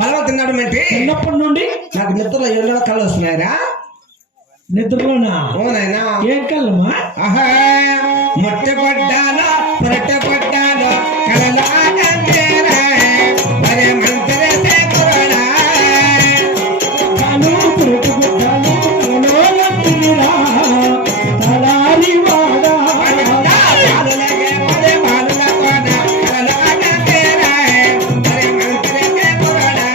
పలవ తిన్నాడు అంటే చిన్నప్పటి నుండి నాకు నిద్రలో ఎన్నో కళ్ళు వస్తున్నాయరా. నిద్రలోనా? అవునైనా. ఏం కళ్ళమ్మా? ఆహా ముట్టె పడ్డాను పొరట్టె పడ్డాను కళలో ఆటంతేరా మరే మంత్రేసే కురడా కాలు పురుటు పుట్టాలు కలలో తిరిరా తలారి వాడా పాలులగే పదే పాలుల కోన కళలో ఆటంతేరా మరే మంత్రేసే కురడా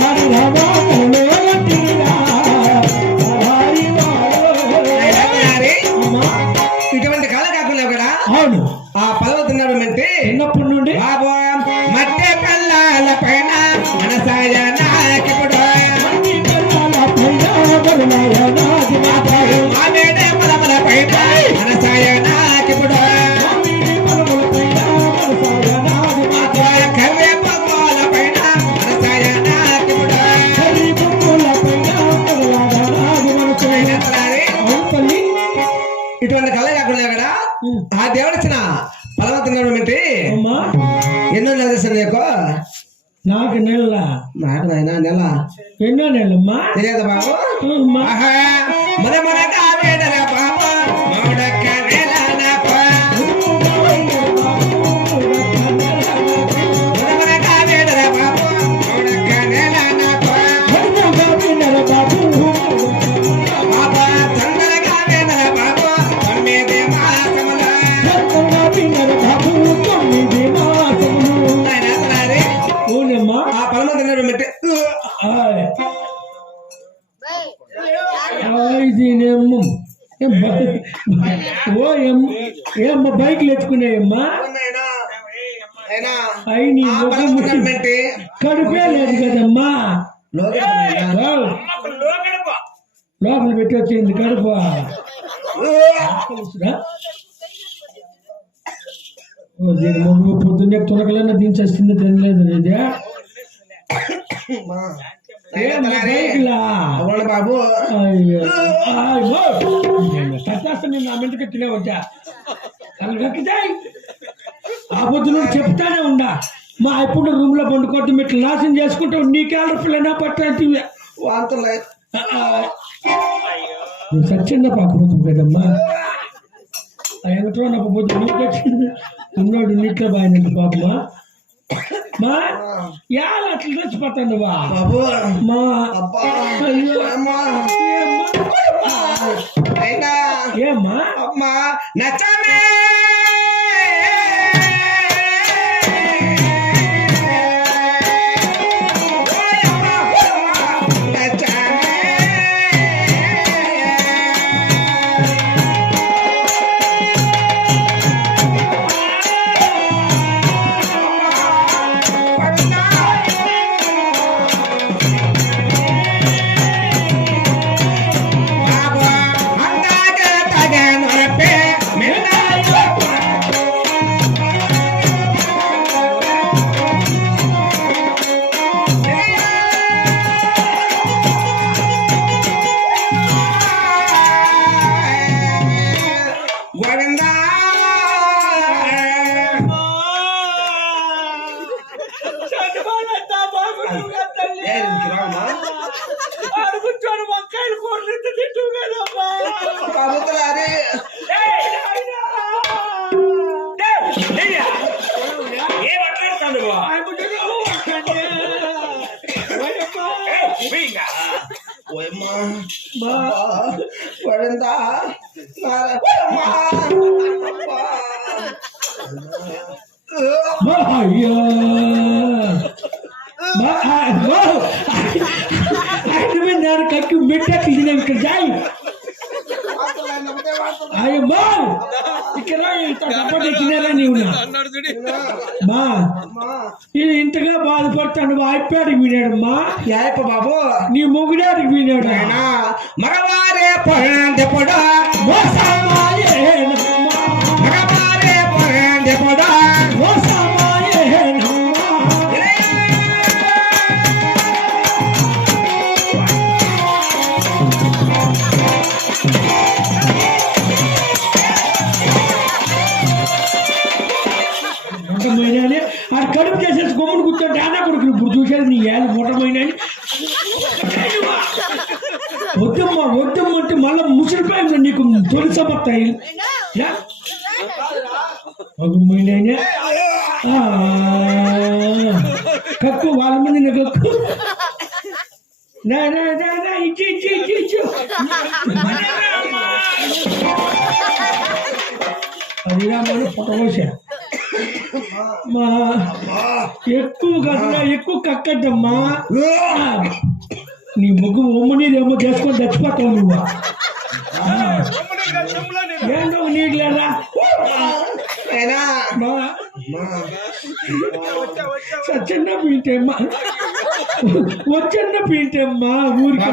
హరి రావా కలలో తిరిరా తలారి వాడా. ఇటువంటి కళ కాకుండా కూడా అవును. ఆ పదవ తిన్నాడు అంటే చిన్నప్పటి నుండి బాబు మట్టె పల్లాల పైన మనసాయ నాకిప్పుడు మామేడే పలమల పైన మనసాయ నాకిప్పుడు కవ్వే పద్మాల పైన మనసాయ నాకిప్పుడు ఇటువంటి కళ కాకుండా కూడా ఆ దేవుడిచ్చిన పదవ తిన్నాడు అంటే ఎన్నో నెల తెలుసు నీకు? నాకు నెల. నాకు నాయన నెల ఎన్నో నెలమ్మా? తెలియదు బాబు. ఆహా మన మనగా వేదన బాబు మౌడక్క నెల నాకు మన మనగా వేదన బాబు మౌడక్క నెల నాకు బాబా చందనగా వేదన బాబు 9 మాసముల ఆ పరమ తిన్నాడు అంటే ఏమ్మా బైక్లు ఎత్తుకున్నాయమ్మా? కడుపే లేదు కదమ్మా. లోపల పెట్టి వచ్చింది కడుపు. దీని ముందు పొద్దున్నే తొలగలన్నా దించేస్తుంది తినలేదు ఇది బాబు. నేను నా మెంటకి తినే వచ్చా ఆ పొద్దున చెప్తానే ఉండా. మా ఇప్పుడు రూమ్ లో పండుకోవటం ఇట్లా నాశనం చేసుకుంటావు. నీకేళ్ళ పిల్లనా పట్టాంటి నువ్వు సచ్చిందా పాకపోతుంది కదమ్మా. ఎగటో నాకు పొద్దు నీకొచ్చింది ఉన్నాడు నీట్లో బాగా పాపమా. మా యాల అట్లా తెచ్చిపోతాను బా బాబు. మా ఏమ్మా అమ్మా నచ్చమే అడుగుతాడు వంకాయలు కూరలు తింటూ కదమ్మా. నేను కక్కి మెట్టకి ఇక్కడ జాయి అయ్యమ్మా ఇక్కడ తినారా నీవు మా ఇంతగా బాధపడతాను అయిపోయాడు వినాడమ్మా. యాయప్ప బాబు నీ మొగుడాడికి వినాడు. మగవారే పొడ మగవారే పొడ కడుపు చేసేసి గమ్మును కూర్చోండి. లేదు నీ ఏళ్ళు ముఠమైన వద్దమ్మా వద్దమ్మ అంటే మళ్ళీ ముసిరిపోయింది నీకు తొలి సమర్థాయి కక్కు వాళ్ళ మీద కక్కు ఇచ్చు అది రామాను పొట్టకోసా మా ఎక్కువ కదా ఎక్కువ కక్కద్దమ్మా నీ ముగ్గు ఉమ్మనీరేమో చేసుకొని చచ్చిపోతావు నువ్వు ఏంటో నీకు లేదా సచ్చన్న పీటమ్మా వచ్చన్న పీటమ్మా ఊరికి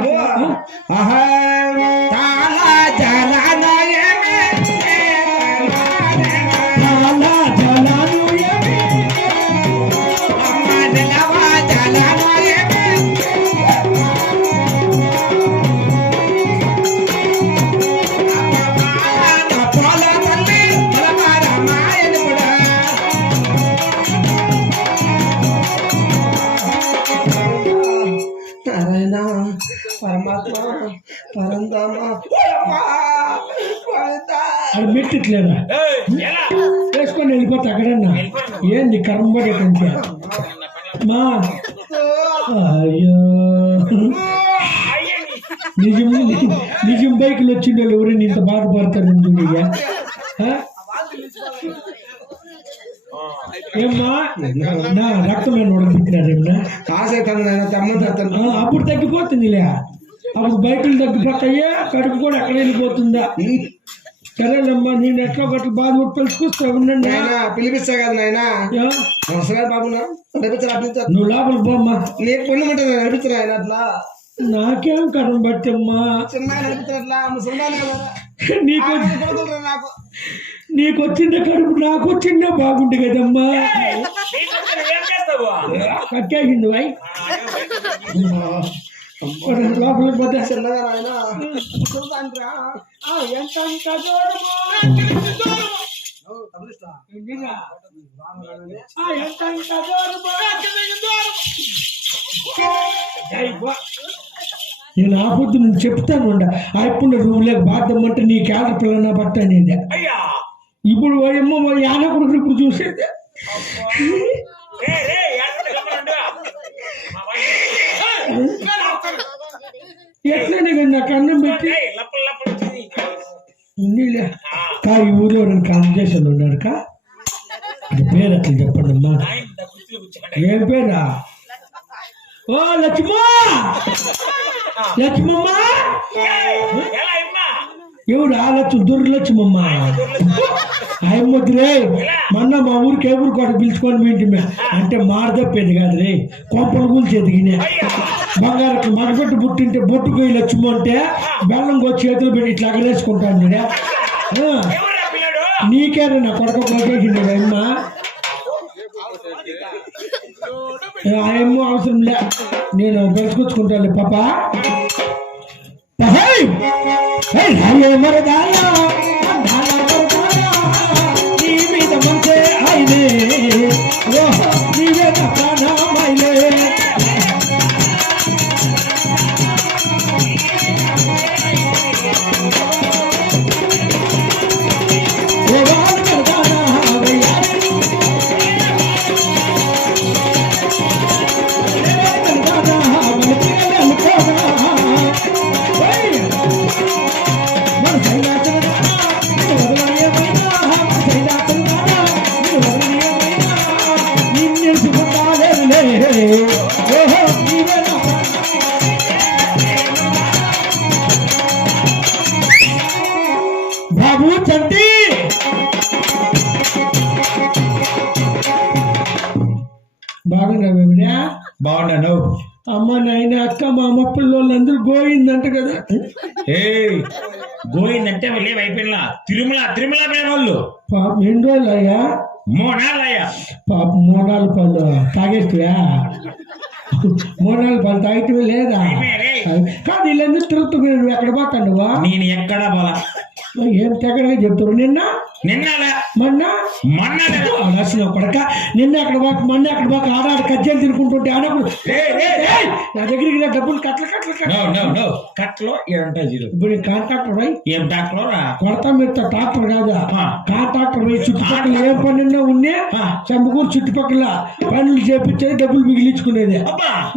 పరమాత్మ పరంధామ అది మెట్టిట్లేదా వేసుకొని వెళ్ళిపోతా అక్కడన్నా ఏంది కర్మ పడే కంటే మా అయ్యో నిజం నిజం బైకులు వచ్చిండే వాళ్ళు ఎవరైనా ఇంత బాధపడతారు ఏమ్మా నా రక్తమైన ఉడకబెట్టినారేమన్నా అప్పుడు తగ్గిపోతుందిలే అప్పుడు బైకులు తగ్గిపోతాయా కడుపు కూడా ఎక్కడ వెళ్ళిపోతుందా సరేనమ్మా నేను ఎట్లా ఒకటి బాధ తెలుసుకొస్తా ఉండండి పిలిపిస్తా కదా నాయన బాబు నువ్వు లోపలికి పోమ్మా నీకు పొన్ను ఉంటుంది నడిపించరా ఆయన అట్లా నాకేం కరం బట్టమ్మా నీకు వచ్చిందే కడుపు నాకు వచ్చిందే బాగుంది కదమ్మా కట్టేసింది వాయి లోపలికి పోతే చిన్నగా ఆయన నేను ఆ పొద్దు నువ్వు చెప్తాను ఆ ఇప్పుడు రూమ్ లేక బాధమ్మంటే నీ క్యాలర్ పిల్లన బట్ట అనేది ఇప్పుడు ఏమో యాన కొడుకు ఇప్పుడు చూసేది ఎట్లనే కదా నాకు అన్నం పెట్టి కా ఈ ఊరిలో కాంపిటీషన్ ఉన్నాడు కా అది పేరు అట్లా చెప్పండి అమ్మా ఏం పేరా ఓ లక్ష్మా లక్ష్మమ్మ ఎవరు లక్ష్మి దుర్లక్ష్మమ్మ అయ్యమ్మద్దురే మొన్న మా ఊరికి ఏ ఊరు కూడా పిలుచుకొని పోయింటిమే అంటే మారదప్పేది కాదు రే కొంపలు కూల్చేది గినే బంగారు మగబెట్టు బుట్టింటే బొట్టు పోయి లక్ష్మ అంటే బెల్లం వచ్చి చేతులు పెట్టి ఇట్లా అగలేసుకుంటాను నీకేనా నా కొడుకు పోగేసింది అమ్మ ఆయమ్మ అవసరం లే నేను పెంచుకొచ్చుకుంటాను పాప నీ మీద మంచే అయినే నీవే ప్రాణమైలే బాబు చంటి బాగున్నావునా బాగున్నాను అమ్మ నాయన అక్క మా అమ్మ పిల్లలందరూ గోయిందంట కదా ఏ గోయిందంటే అయిపోయినా తిరుమల తిరుమల వాళ్ళు పాప ఎన్ని రోజులు అయ్యా 3 నాళ్ళు అయ్యా పాప 3 నాలుగు పళ్ళు తాగేస్తువా 3 నాలుగు పళ్ళు తాగితే లేదా కాదు వీళ్ళందరూ తిరుగుతున్నావు నువ్వు ఎక్కడ పోతాను నువ్వు నేను ఎక్కడ పోలా ఏం తెగడగా చెప్తారు నిన్న నిన్నలే మొన్న మొన్నలే నచ్చిన కొడక నిన్న అక్కడ బాక మొన్న అక్కడ బాక ఆడాడు కజ్జలు తినుకుంటుంటే ఆడప్పుడు నా దగ్గరికి నా డబ్బులు కట్లో ఏడుంటాయి జీరో ఇప్పుడు కాంట్రాక్టర్ పోయి ఏం డాక్టర్ కొడతా మీరు ట్రాక్టర్ కాదా కాంట్రాక్టర్ పోయి చుట్టుపక్కల ఏ పనున్నా ఉన్నా చంపకూరు చుట్టుపక్కల పనులు చేపించేది డబ్బులు మిగిలించుకునేది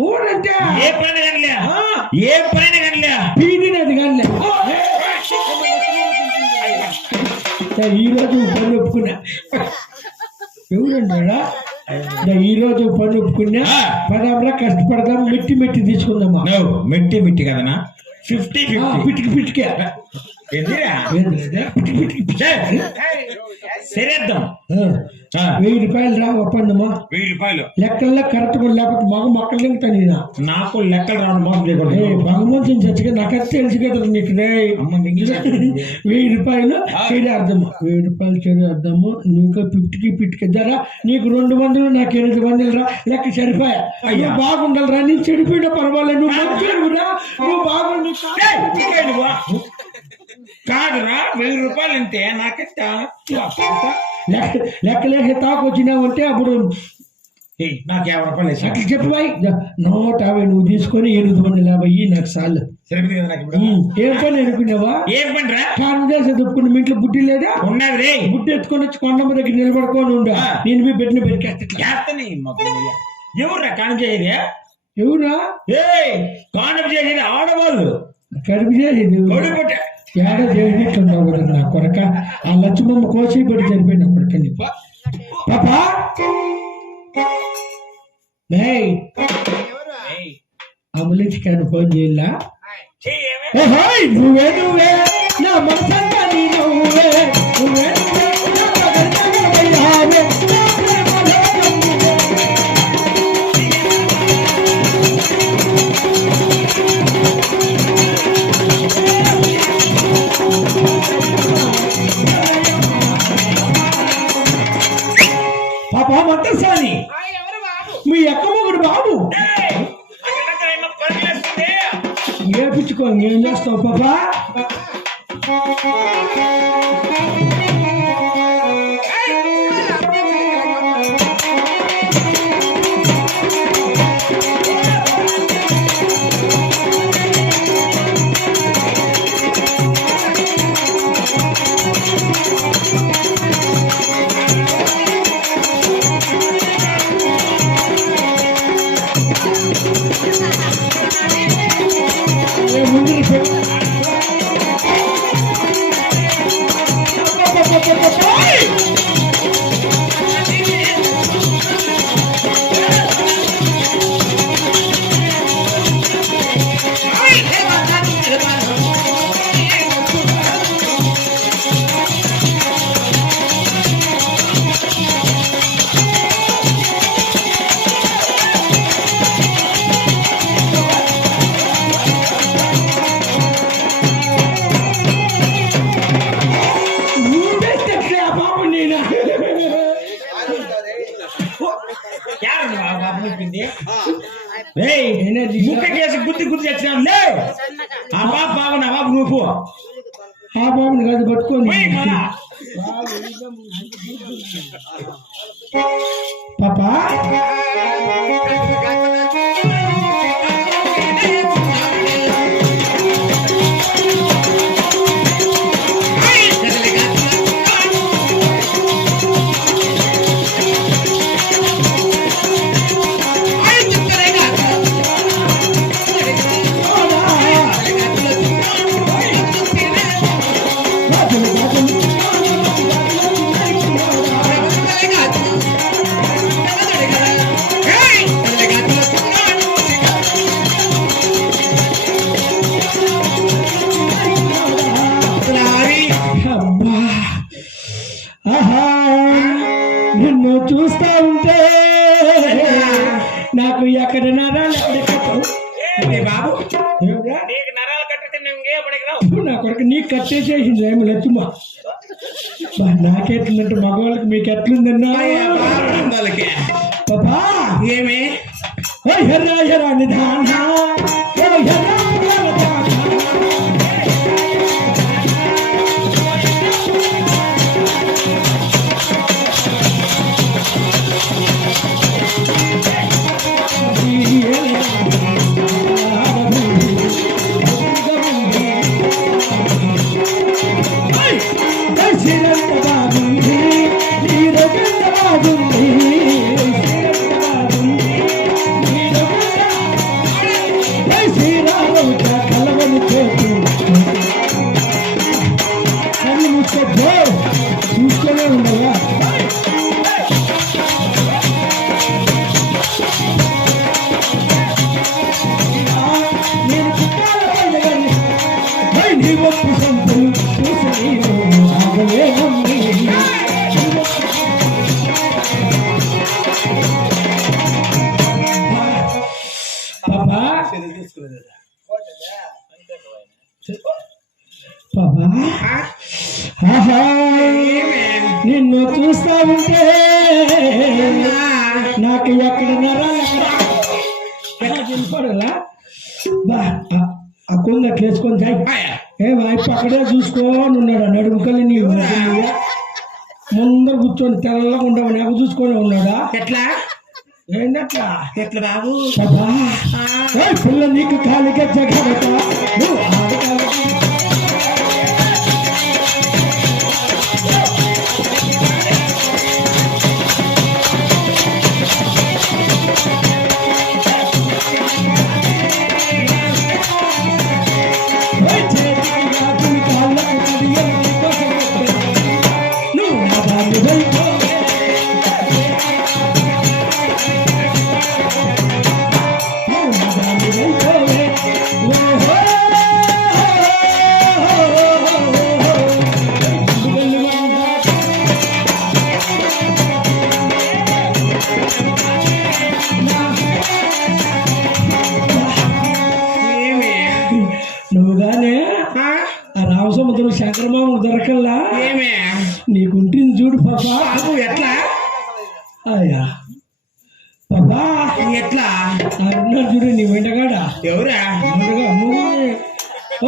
ఊరంటే ఏ పని కనలే ఏ పని కనలే పీదినది కానీ ఈ రోజు పని ఒప్పుకున్నా ఎవరంటాడా ఈ రోజు పని ఒప్పుకున్నా పదాంరా కష్టపడదాం మెట్టి తీసుకుందామా మెట్టి కదనా 50-50 పిటికి సరేద్దాం 1000 రూపాయలు రా ఒప్పందమా 1000 రూపాయలు లెక్కల్లో కరెక్ట్ కూడా లేకపోతే మగ మొక్కలు తింటాను నాకు లెక్కలు రావడం మోసం చేయకూడదు భగవంతుని చచ్చిగా నాకైతే తెలుసు కదా నీకు 1000 రూపాయలు చెడు అర్థము 1000 రూపాయలు చెడు అర్థము నీకు 50-50 ధర నీకు 200 నాకు 800 రా లెక్క సరిపోయా అయ్యా బాగుండాలి రా నేను చెడిపోయినా పర్వాలేదు నువ్వు మంచిగా నువ్వు బాగుండి కాదురా 1000 రూపాయలు అంతే నాకెత్తా లెక్కలేసే తాకు వచ్చినావు అంటే అప్పుడు నాకు 50 రూపాయలు అట్లా చెప్పివాయి 150 నువ్వు తీసుకొని 850 నాకు సార్లు ఏం పని అనుకున్నావా ఏం పని రా కారణం చేసి దుప్పుకుని మీ ఇంట్లో బుడ్డి లేదా ఉన్నది రే బుడ్డి ఎత్తుకొని వచ్చి కొండమ్మ దగ్గర నిలబడుకొని ఉండు నేను మీ పెట్టిన పెరికేస్తాను ఎవర్రా కాను చేయదే ఎవరా కాను చేసేది ఆడవాళ్ళు కడుపు చేసేది ఏడో చేసినట్టున్నావు కదా నా కొరక ఆ లక్ష్మమ్మ కోసి పెట్టి చనిపోయిన కొరకని పాపా అంబులెన్స్కి ఫోన్ చేయాల నువ్వే నా మనసంతా నీ నువ్వే పాపా మంతసాని మీ అక్క మొగుడు బాబు ఏపించుకో ఏం చేస్తావు పాపా గుర్తి తెచ్చినా ఆ బాబు బాబు నా బాబు నువ్వు ఆ బాబుని కాదు పట్టుకోండి పాపా నిన్ను చూస్తా ఉంటే నాకు ఎక్కడ నరాలు బాబు నా కొరకు నీకు కట్టేసేసింది ఏమి లక్ష్మ నాకెట్లుందంటే మగవాళ్ళకి మీకు ఎట్లుందన్నా పాపా ఏమి హెర్రా హెరా నిధాన బాగుంది శ్రీరామ కలవని చేతు కళ్ళు మూసుకో చూస్తూనే ఉండగా నేను చుట్టాల పండుగని నీ ఒప్పు సంపులు చూసి ఆగలే నమ్మి పాపా పాపా ఆహా నిన్ను చూస్తా ఉంటే నాకు ఎక్కడ నరాలా బా ఆ కొంగ అట్లా వేసుకొని జాయి ఏ వైపు అక్కడే చూసుకోని ఉన్నాడు నడుముకలి నీ ముందర కూర్చొని తెల్లగా ఉండవు నాకు చూసుకొని ఉన్నాడా ఎట్లా ఏంటట్లా ఎట్లా బాబు పిల్ల నీకు కాలిగా జగబట నువ్వు నువ్వుగానే ఆ రామసముద్రం శంకరమామ దొరకల్లా ఏమే నీకుంటుంది చూడు పాపా ఎట్లా అయ్యా పాపా ఎట్లా ఉన్నారు చూడు నీ వెంటగాడ ఎవరా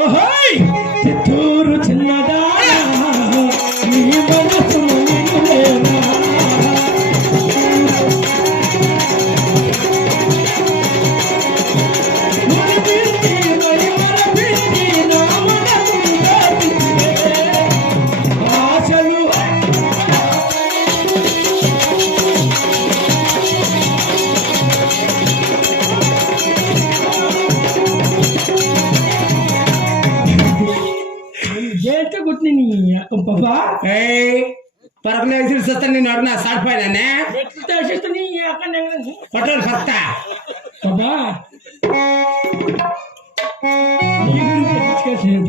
ఓహోయ్ చిత్తూరు చిన్నదా నీ మనసు పాపా పరకలేసి వస్తాను నేను అడిగిన సాడిపోయానే పట్టలు భర్త పాపా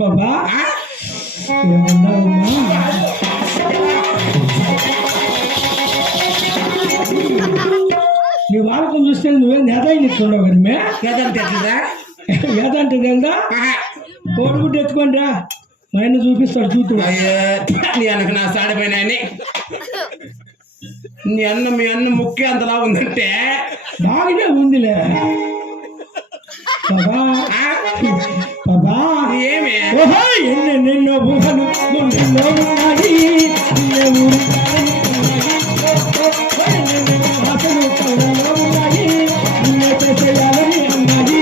పాపా ఏమన్నావమ్మా నీ వాళ్ళకం చూస్తే నువ్వేం నేదాయి ఇస్తున్నావు కదా మే వేదంటే ఎట్లదా వేదంటే తెలుదా కోడిగుడ్డు ఎత్తుకోండి రా మా ఆయన చూపిస్తాడు చూస్తు నీ అన్నకు నా సాడిపోయినాయని మీ అన్న ముఖ్య అంతలా ఉందంటే బాగానే ఉందిలే బాబా బాబా ఏమే ఎన్నెన్నో ఊహలు గుండెల్లో ఉన్నాయి ఆశలు కళ్ళలో ఉన్నాయి చేయాలని అన్నాయి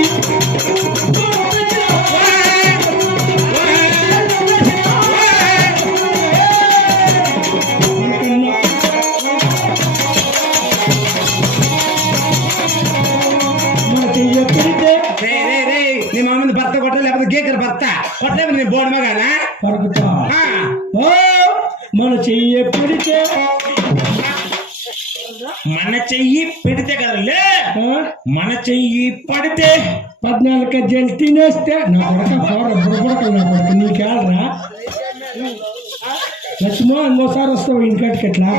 నీ మామూలు భర్త కొట్ట లేకపోతే గీకర భర్త కొట్టలేదు నీ బోర్డు మగానా పడుకుతా మన చెయ్యి పెడితే మన చెయ్యి పెడితే కదలే మన చెయ్యి పడితే 14 కజ్జలు తినేస్తే నా కొడక బుడబుడకలు నా కొడక నీకేళ్ళరా లక్ష్మో ఇంకోసారి వస్తావు ఇంటికి ఎట్లా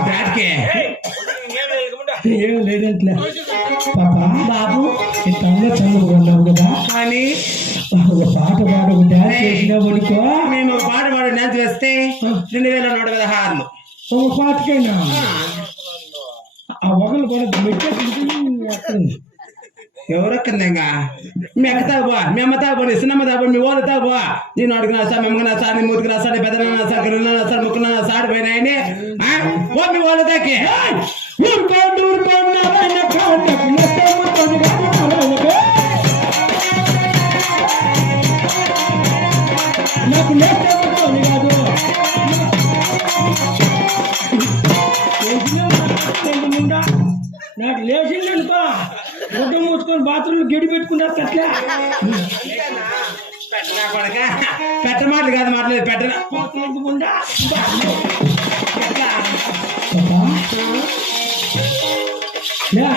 ఏం లేదంట్లే పాపా బాబు ఇంత అందరూ చదువుకున్నావు కదా కానీ ఒక పాట పాడు ఒక డ్యాన్స్ చేసినా పడుకో మేము ఒక పాట పాడు డ్యాన్స్ వేస్తే 2116 ఒక పాటకైనా ఆ ఒకరు కూడా మెట్టేసి ఎవరొక్కందంగా మీ అక్క తాగుబో మీ అమ్మ తాగుబోని చిన్నమ్మ తాగుబో మీ వాళ్ళు తాగుబో నేను అడుగు నా సార్ మెమ్మగా నా సార్ నీ మూతికి నా సార్ పెద్ద నా సార్ గిరి నా సార్ ముక్కు నా సార్ పోయినాయని ఓ మీ వాళ్ళు తాకి నాకు కాదు పెట్టుకొని బాత్రూంలో గడి పెట్టుకున్నారు అట్లా పెట్టనా కొడక పెట్ట మాటలు కాదు మాట్లాడలేదు పెట్టనా పోతుండకుండా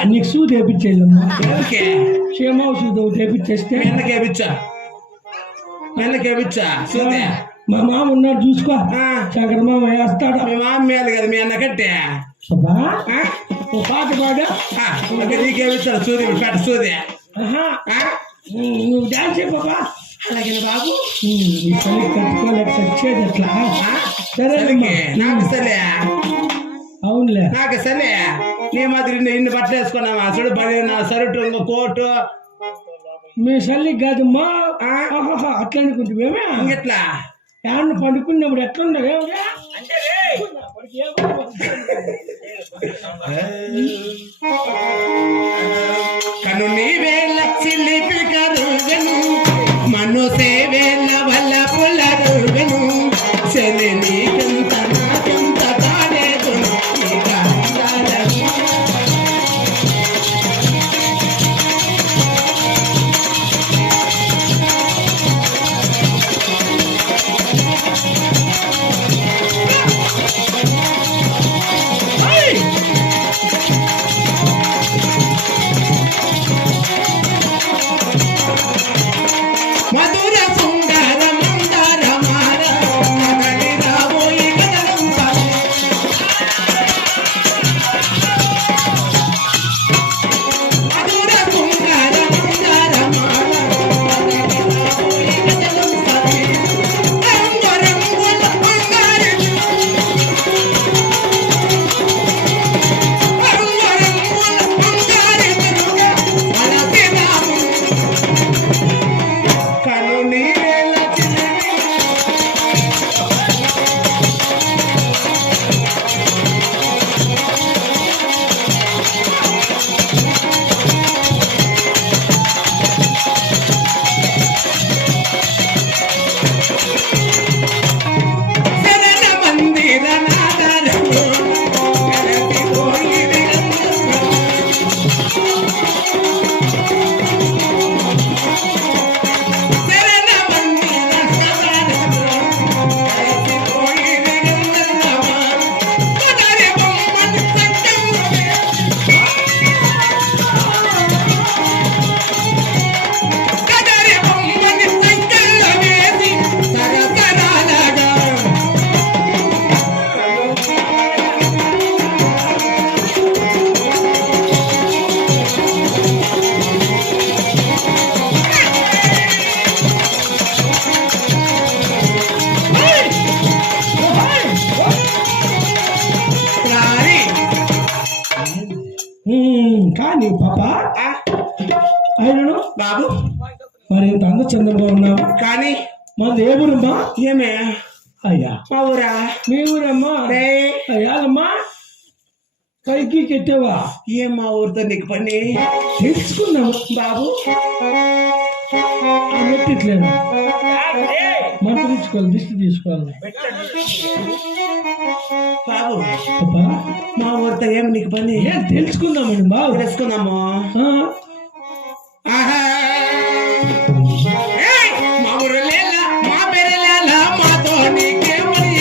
నీకు సూ తెప్పించేళ్ళమ్మా ఓకే క్షేమావు సూది ఒకటి తెప్పించేస్తే మెల్లకేపిచ్చా చూదే మా మామ ఉన్నాడు చూసుకో శంకర మామ వేస్తాడు మీ మామ మేలు కదా మీ అన్న కట్టే అబ్బా ఓ పాట పాడు నీకేమిచ్చాడు చూది పెట్ట చూదే నువ్వు డాన్స్ అయిపోబా అలాగే బాబు కట్టుకోలేక సచ్చేది అట్లా సరే నాకు సలే అవునులే నాకు సలే నీ మాదిరి ఇన్ని బట్టలు వేసుకున్నావా చూడు పని నా సరుటు ఇంకో కోటు మీ సల్లి కాదమ్మా అట్లా అనుకుంటున్నామే ఎట్లా ఏమన్నా పండుకున్నప్పుడు ఎట్లుండవు కను నీవేళ చిలిపి కరుగను మనసే వేళ వల్ల పులరుగను చెలి నీకంత నాకంత తాడేదు మధుర సుందర మందర మార మగడి రాబోయి కదలం మధుర సుందర మందర మార మగడి రాబోయి కదలం రంగుల బంగారు కను నీవేళ చిలిపి శరణ మందిర నాదరము కలసిపోయి శరణ మందిర నాదరము కలసిపోయి విరందరమా కదరి బొమ్మని సంకల్లమే కదరి బొమ్మని సంకల్లమేసి సరసరాలగా రారి కానీ పాప ఆ, ఆయనను బాబు మరి ఇంత అందచందంగా ఉన్నావు కానీ మాది ఏ ఊరమ్మా ఏమే అయ్యా మా ఊరా మీ ఊరమ్మా రే అయ్యాలమ్మా పైకి కెట్టావా ఏం మా ఊరితో నీకు పని తెలుసుకున్నావు బాబు మెట్టిట్లేదు మంట తీసుకోవాలి దిష్టి తీసుకోవాలి బాబు పాపా మా ఊరితో ఏం నీకు పని ఏం తెలుసుకుందామండి బాబు తెలుసుకుందాము ఆ, ఆహా. ఏయ్! మా ఊరు లేలా మా పేరు లేలా మాతో నీకేమని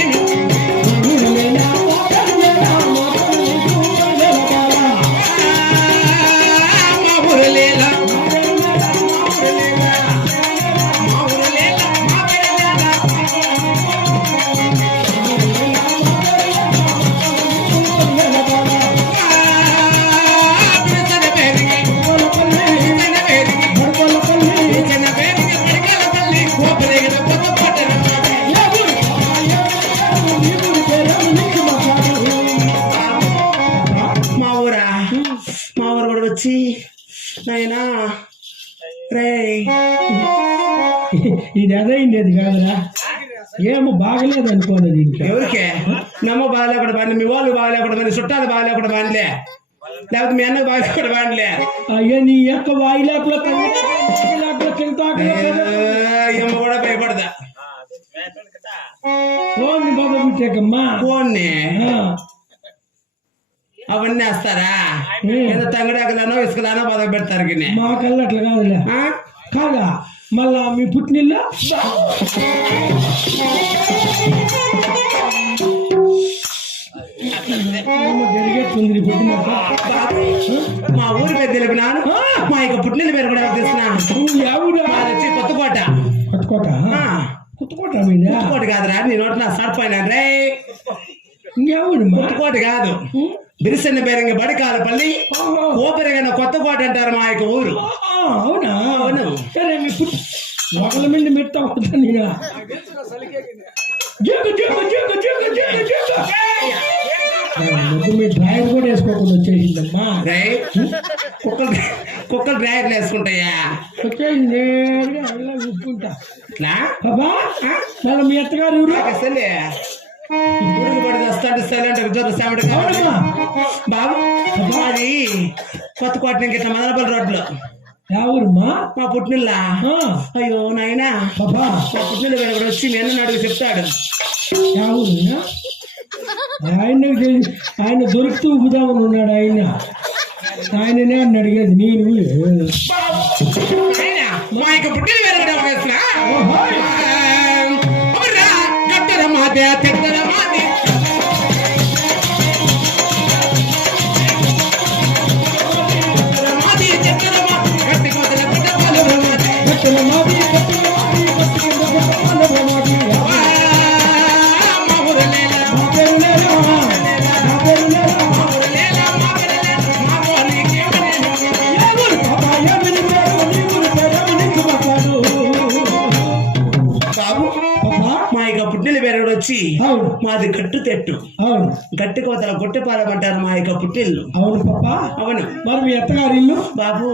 ఊరలేనా, ఓటర్లేనా, ఓటర్లేకు ఓటర్లేనా, మా ఊరు లేలా ఓటర్లేనా, ఓటర్లేనా. మా ఊరు లేలా మా పేరు లేలా పిలిచిన పేరుకి పిలిచిన పేరుకి పిలిచిన పేరుకి పిడకల తల్లి కోపరేగిన కొత్త పట్టణ మా ఊరా మా ఊరు కూడా వచ్చి నాయనా రే ఇది అదైంది అది కాదురా ఏమో బాగలేదు అనుకోలేదు దీనికి ఎవరికే నమ్మ బాగాలేకుండా బాగా మీ వాళ్ళు బాగాలేకుండా మరి చుట్టాలు బాగాలేకుండా బానిలే లేకపోతే మీ అన్నకు బాగాలేకుండా బానిలే అయ్యా నీ యొక్క వాయిలాకులో ఏమో కూడా భయపడదా ఫోన్ బాబా పెట్టాకమ్మా ఫోన్ని అవన్నీ వేస్తారా ఏదో తంగడాకులానో ఇసుకలానో బతక పెడతారు గిన్నె మా కల్లా అట్లా కాదులే కాదా మళ్ళా మీ పుట్టినిల్లు జరిగేస్తుంది నీ పుట్టినాక మా ఊరి పేరు తెలిపినాను మా యొక్క పుట్టిన పేరు కూడా తీసుకున్నాను ఎవరు వచ్చి కొత్తకోట కొత్తకోట కొత్తకోట మీద కొత్తకోట కాదురా నీ నోటి నా సరిపోయినా రే ఇంకెవరు కొత్తకోట కాదు బిరిసెన్న బేరంగ బడికాలపల్లి ఓపెరగైన కొత్తకోట అంటారు మా యొక్క ఊరు అవునా అవును సరే మీ పుట్టి ఒకళ్ళ మీద మెత్తా ఉంటా నేను మీ డ్రైవర్ కూడా వేసుకోకుండా వచ్చేసిందమ్మా కుక్కలు డ్రైవర్లు వేసుకుంటాయా వచ్చేసింది చూసుకుంటా ఇట్లా బాబా మళ్ళీ మీ అత్తగారు ఊరు అసలే బాబు అది కొత్తకోట నుంచి ఇట్లా మదనపల్లి రోడ్లో ఎవరుమా మా పుట్టినిల్లా అయ్యో నాయనా బాబా మా పుట్టినిల్లు వేరే కూడా వచ్చి నేను అడిగి చెప్తాడు ఎవరు ఆయన దొరుకుతూ ఉదాహరణ ఉన్నాడు ఆయననే అని అడిగేది నేను మా యొక్క పుట్టిన వేరే కూడా వేస్తున్నా గట్టర మాదే తెట్టర మాదే వచ్చి మాది గట్టు తెట్టు అవును గట్టి కోతల గుట్టపాలెం అంటారు మా యొక్క పుట్టిల్లు అవును పాప అవును మరి మీ అత్తగారి ఇల్లు బాబు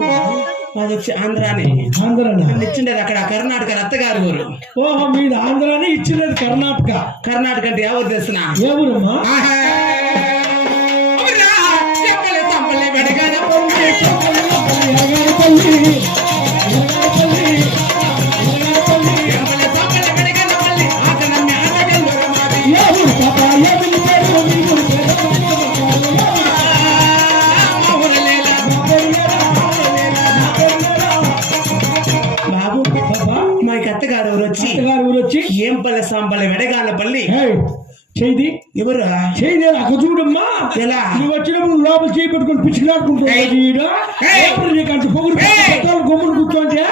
మాది వచ్చి ఆంధ్రాని ఆంధ్రానా ఇచ్చిండేది అక్కడ కర్ణాటక అత్తగారు ఊరు ఓహో మీది ఆంధ్రాని ఇచ్చినది కర్ణాటక కర్ణాటక అంటే ఎవరు తెలిసిన ఏ ఊరమ్మా ఏం పల్లె సాంపల్లె వెడగానపల్లి చేయి ఎవరు చేయి అక్కడ చూడమ్మా ఎలా నువ్వు వచ్చినప్పుడు లోపల చేయి పెట్టుకొని పిచ్చిలాడుకుంటావు నీకంత పొగురు గొమ్మును కూర్చోంటే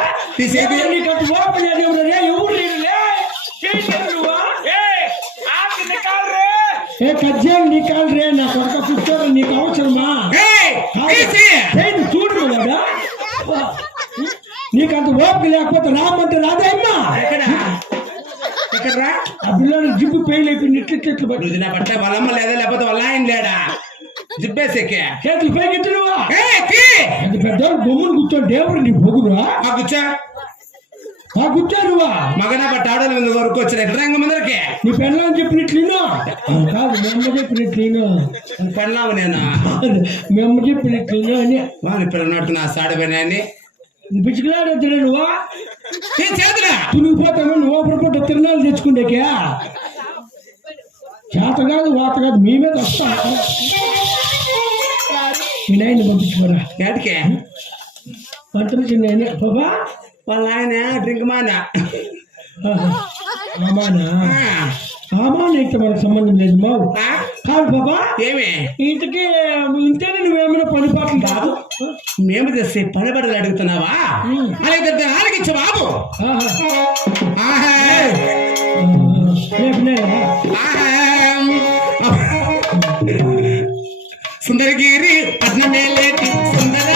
నీకంత ఓపెన్ ఎవరు ఏ కజ్జాలు నీ కాలు రే నా కొడుక కూర్చోరు నీకు అవసరమా చూడు కదా నీకంత ఓపిక లేకపోతే రామంటే రాదే అమ్మా ఆ పిల్లలు జిబ్బు పెయిల్ అయిపోయింది ఇట్లు బట్టే వాళ్ళమ్మ లేదా లేకపోతే వాళ్ళ ఆయన లేడా జిబ్బేసేకే చేతులు పైకి నువ్వా పెద్ద బొమ్మను కూర్చోండి దేవుడు నీ పొగురా కూర్చో కూర్చో నువ్వా మగన బట్ట ఆడల ముందు వరకు వచ్చిన రంగ ముందరకే నీ పెళ్ళని చెప్పినట్లు కాదు మెమ్మ చెప్పినట్లు పెళ్ళాము నేను మెమ్మ చెప్పినట్లు అని వాళ్ళ పిల్లనట్టు నా సాడిపోయినాయని పిచ్చికలాడొద్దు నువ్వా చేతురా తునిగిపోతావు నువ్వు పూట తిరణాలు తెచ్చుకుంటేకే చేత కాదు వాత కాదు మీ మీద వస్తా మీ నాయన్ని పంపించుకోరా ఏటికే పంటలు చిన్న బాబా వాళ్ళ ఆయన డ్రింక్ మానా అయితే మనకు సంబంధం లేదు మావు కాదు బాబా ఏమి ఇంతకీ ఇంతేనే నువ్వేమైనా పని పాటలు కాదు మేము తెస్తే పని బట్టలు అడుగుతున్నావా అలాగే ఆలకించు బాబు సుందరగిరి పద్మేలేటి సుందర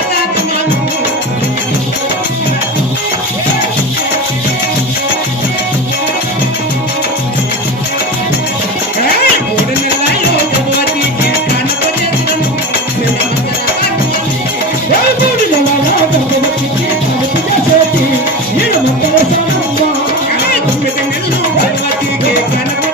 Gana